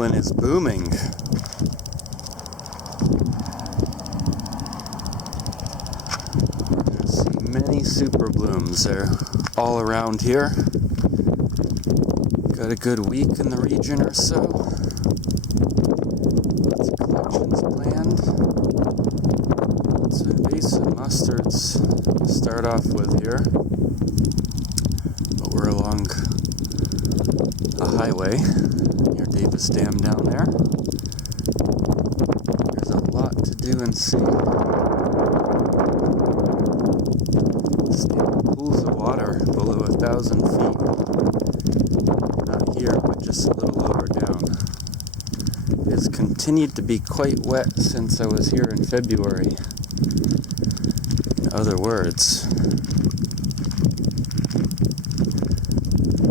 Laughlin is booming. We're going to see many superblooms. They're all around here. Got a good week in the region or so. Lots of collections planned. Some invasive mustards to start off with here. But we're along a highway near Davis Dam down there. There's a lot to do and see. Standing pools of water below 1,000 feet. Not here, but just a little lower down. It's continued to be quite wet since I was here in February. In other words.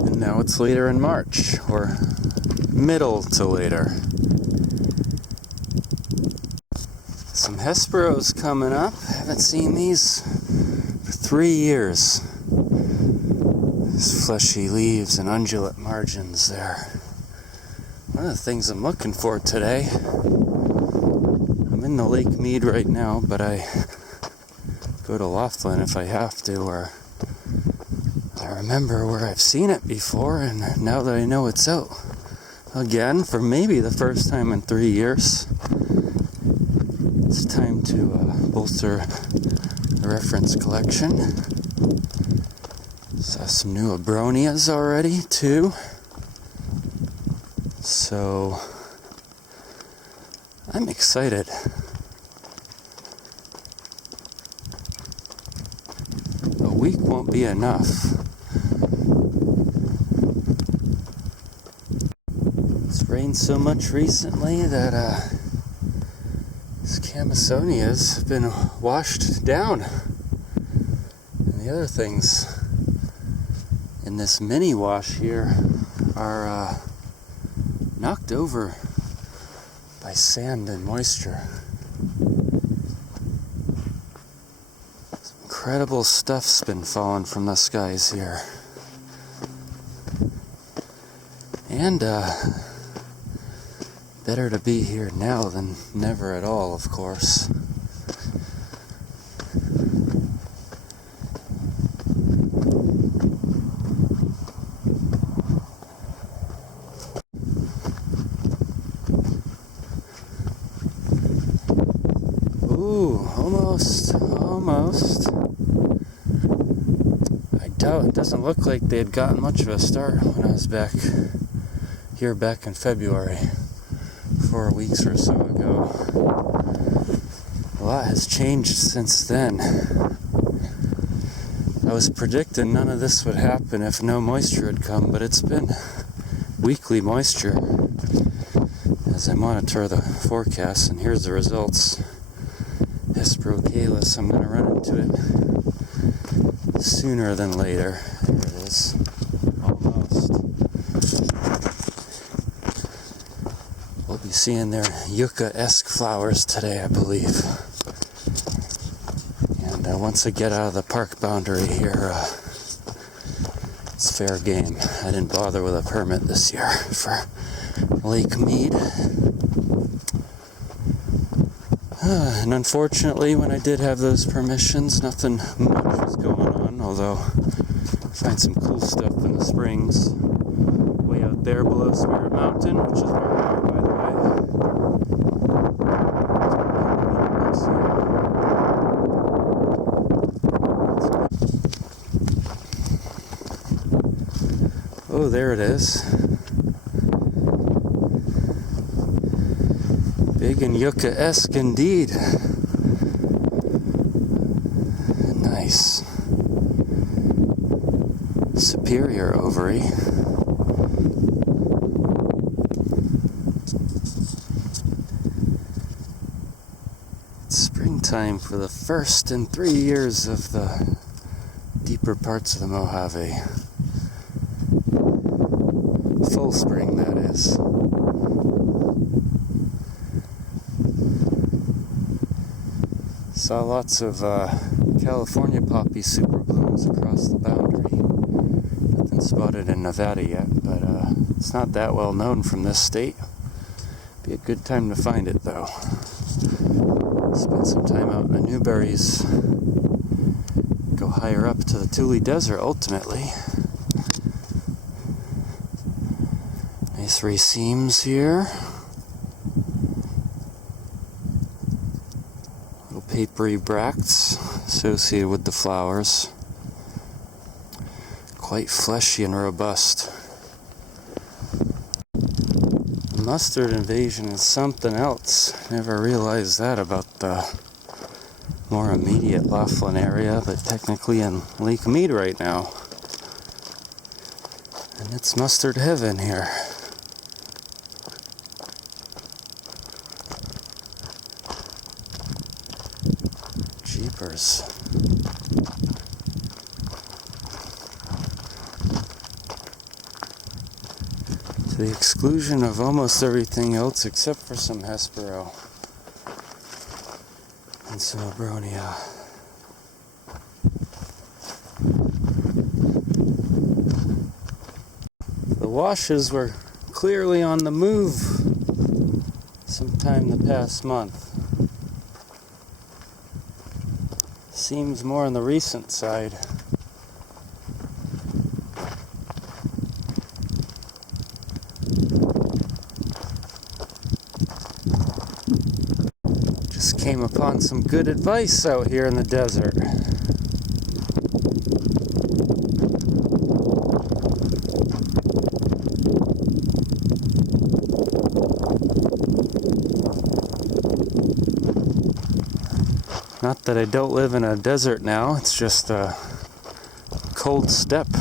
And now it's later in March, or middle to later. Some Hesperos coming up. Haven't seen these for 3 years. These fleshy leaves and undulate margins there. One of the things I'm looking for today, I'm in the Lake Mead right now, but I go to Laughlin if I have to, or I remember where I've seen it before, and now that I know it's out again for maybe the first time in 3 years, it's time to bolster the reference collection. Saw some new Abronias already too. So I'm excited. A week won't be enough. It's rained so much recently that these Camisonias have been washed down. And the other things in this mini wash here are knocked over by sand and moisture. Some incredible stuff's been falling from the skies here. And better to be here now than never at all, of course. Almost. I doubt, it doesn't look like they had gotten much of a start when I was back in February, 4 weeks or so ago. A lot has changed since then. I was predicting none of this would happen if no moisture had come, but it's been weekly moisture as I monitor the forecast, and here's the results. Hesperocallis, I'm going to run into it sooner than later. There it is. Almost. We'll be seeing their yucca-esque flowers today, I believe. And once I get out of the park boundary here, it's fair game. I didn't bother with a permit this year for Lake Mead. And unfortunately, when I did have those permissions, nothing much was going on, although I find some cool stuff in the springs way out there below Spirit Mountain, which is where we are, by the way. Oh, there it is. Big and yucca-esque indeed. Nice. Superior ovary. It's springtime for the first in 3 years of the deeper parts of the Mojave. Full spring, that is. Saw lots of California poppy superblooms across the boundary. Nothing spotted in Nevada yet, but it's not that well known from this state. Be a good time to find it though. Spend some time out in the Newberries. Go higher up to the Tule Desert ultimately. Nice racemes here. Little papery bracts associated with the flowers. Quite fleshy and robust. The mustard invasion is something else. Never realized that about the more immediate Laughlin area, but technically in Lake Mead right now. And it's mustard heaven here. Jeepers. To the exclusion of almost everything else except for some Hespero and some Abronia. The washes were clearly on the move sometime the past month. Seems more on the recent side. Just came upon some good advice out here in the desert. Not that I don't live in a desert now, it's just a cold steppe.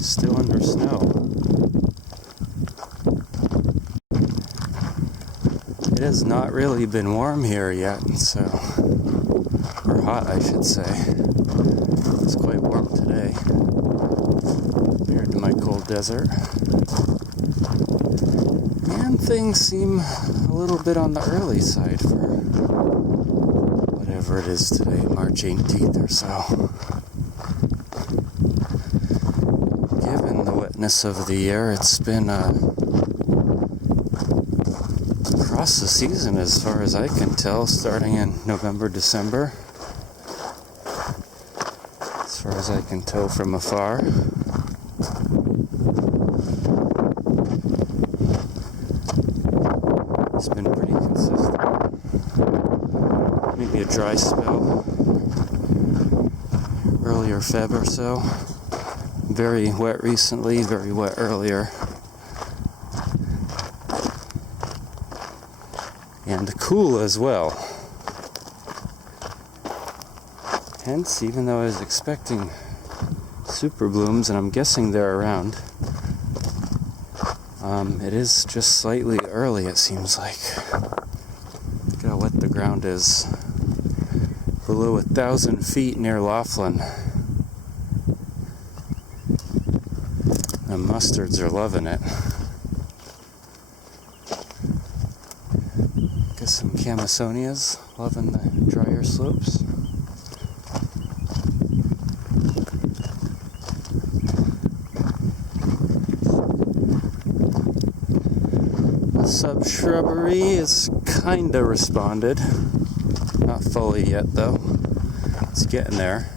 Still under snow. It has not really been warm here yet, so, or hot I should say. It's quite warm today compared to my cold desert. And things seem a little bit on the early side for whatever it is today, March 18th or so. Given the wetness of the year, it's been across the season as far as I can tell, starting in November, December. As far as I can tell from afar. It's been pretty consistent. Maybe a dry spell earlier Feb or so. Very wet recently, very wet earlier. And cool as well. Hence, even though I was expecting superblooms, and I'm guessing they're around, it is just slightly early, it seems like. Look at how wet the ground is. Below 1,000 feet near Laughlin. The mustards are loving it. Got some camisonias loving the drier slopes. The subshrubbery is kinda responded. Not fully yet though. It's getting there.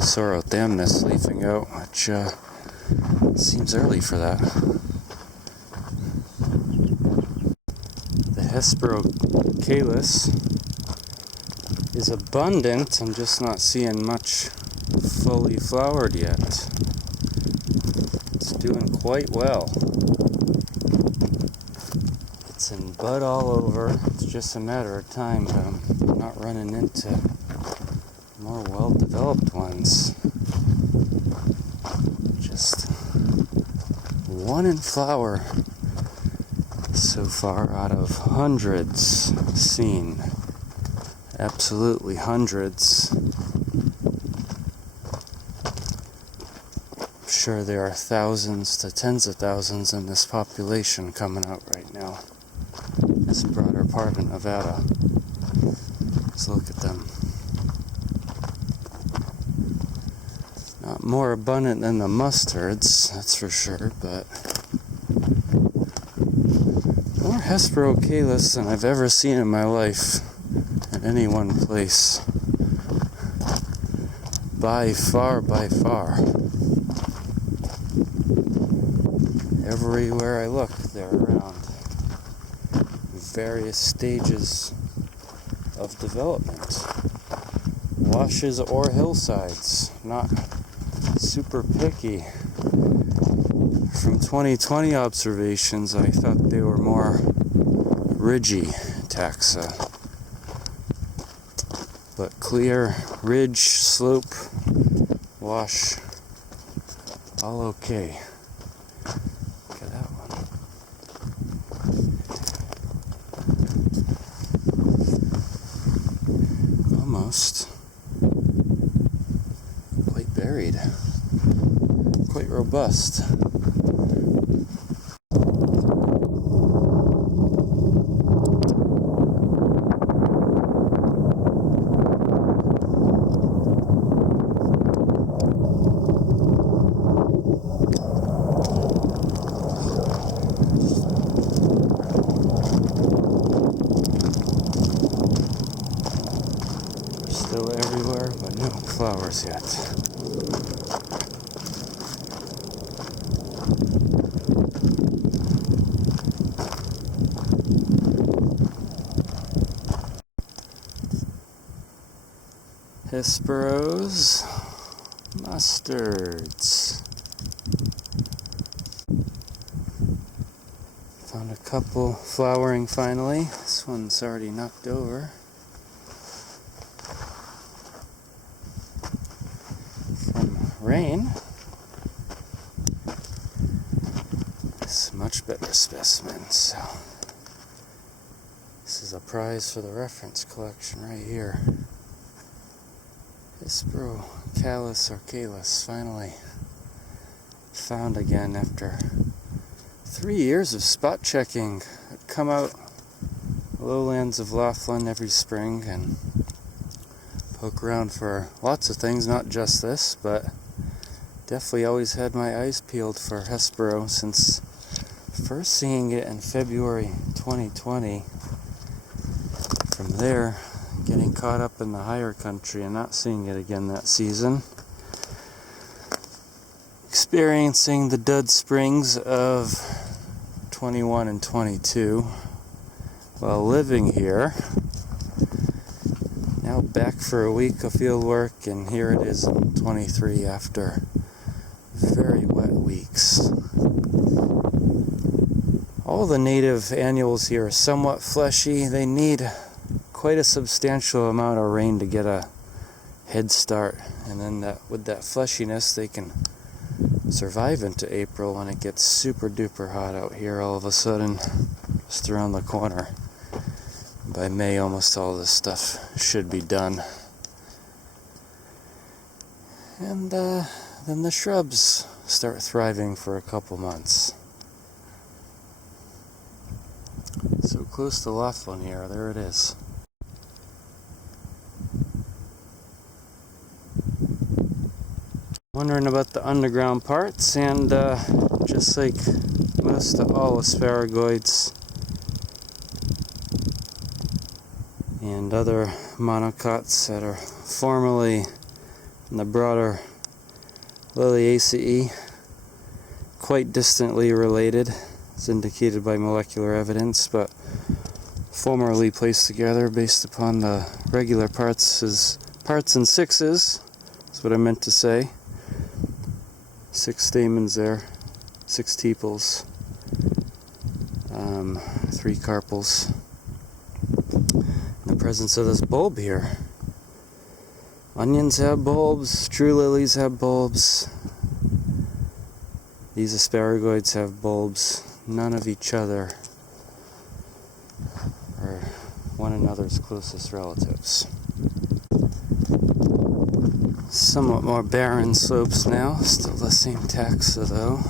Sorothamnus leafing out, which seems early for that. The Hesperocallis is abundant. I'm just not seeing much fully flowered yet. It's doing quite well. It's in bud all over. It's just a matter of time, but I'm not running into more well-developed ones. Just one in flower so far out of hundreds seen. Absolutely hundreds. I'm sure there are thousands to tens of thousands in this population coming out right now. This broader part of Nevada. Let's look at them. Not more abundant than the mustards, that's for sure, but more Hesperocallis than I've ever seen in my life at any one place. By far, by far. Everywhere I look, they're around. Various stages of development. Washes or hillsides, not super picky. From 2020 observations, I thought they were more ridgy taxa. But clear, ridge, slope, wash, all okay. Look at that one. Almost. Quite buried. Quite robust. Still everywhere, but no flowers yet. Hesperos, mustards. Found a couple flowering finally. This one's already knocked over. From rain. It's a much better specimen, so this is a prize for the reference collection right here. Hesperocallis or Callis, finally found again after 3 years of spot checking. I'd come out lowlands of Laughlin every spring and poke around for lots of things, not just this, but definitely always had my eyes peeled for Hespero since first seeing it in February 2020. From there, getting caught up in the higher country and not seeing it again that season. Experiencing the dud springs of 21 and 22 while living here. Now back for a week of field work, and here it is in 23 after very wet weeks. All the native annuals here are somewhat fleshy. They need quite a substantial amount of rain to get a head start, and then with that fleshiness they can survive into April when it gets super duper hot out here all of a sudden, just around the corner. By May almost all this stuff should be done. And then the shrubs start thriving for a couple months. So close to Laughlin here, there it is. Wondering about the underground parts, and just like most of all asparagoids and other monocots that are formerly in the broader Liliaceae, quite distantly related, as indicated by molecular evidence, but formerly placed together based upon the regular parts as parts in sixes. That's what I meant to say. 6 stamens there, 6 tepals, 3 carpels. In the presence of this bulb here. Onions have bulbs, true lilies have bulbs. These asparagoids have bulbs. None of each other are one another's closest relatives. Somewhat more barren slopes now, still the same taxa though.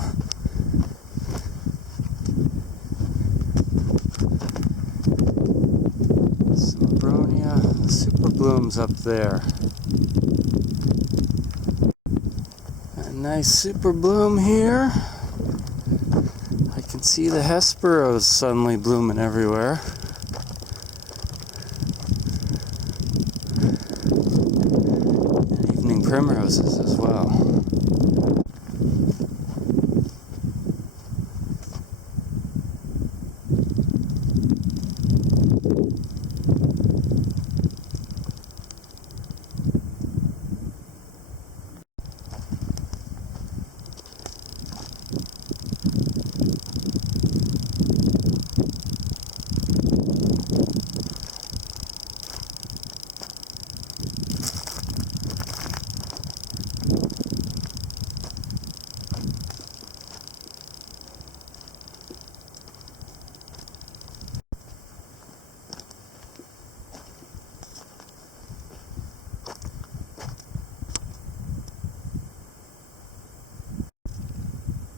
Some Abronia, blooms up there. A nice super bloom here. I can see the Hesperos suddenly blooming everywhere. And evening primroses as well.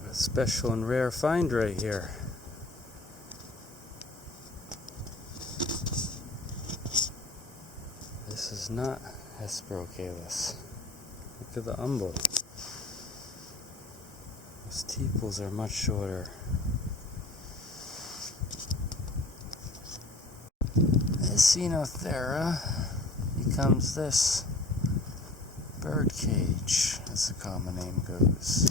A special and rare find right here. This is not Hesperocallis. Look at the umbel. Those tepals are much shorter. This Enothera becomes this birdcage, as the common name goes.